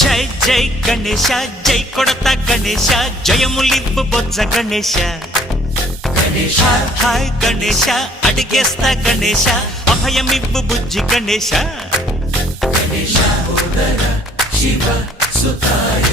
Jai Jai Ganesha Jai కొడత Ganesha జయములివ్వు Bojja Ganesha hi Ganesha అడిగేస్తా Ganesha అభయమివ్వు Bujji Ganesha Shiva సుతాయ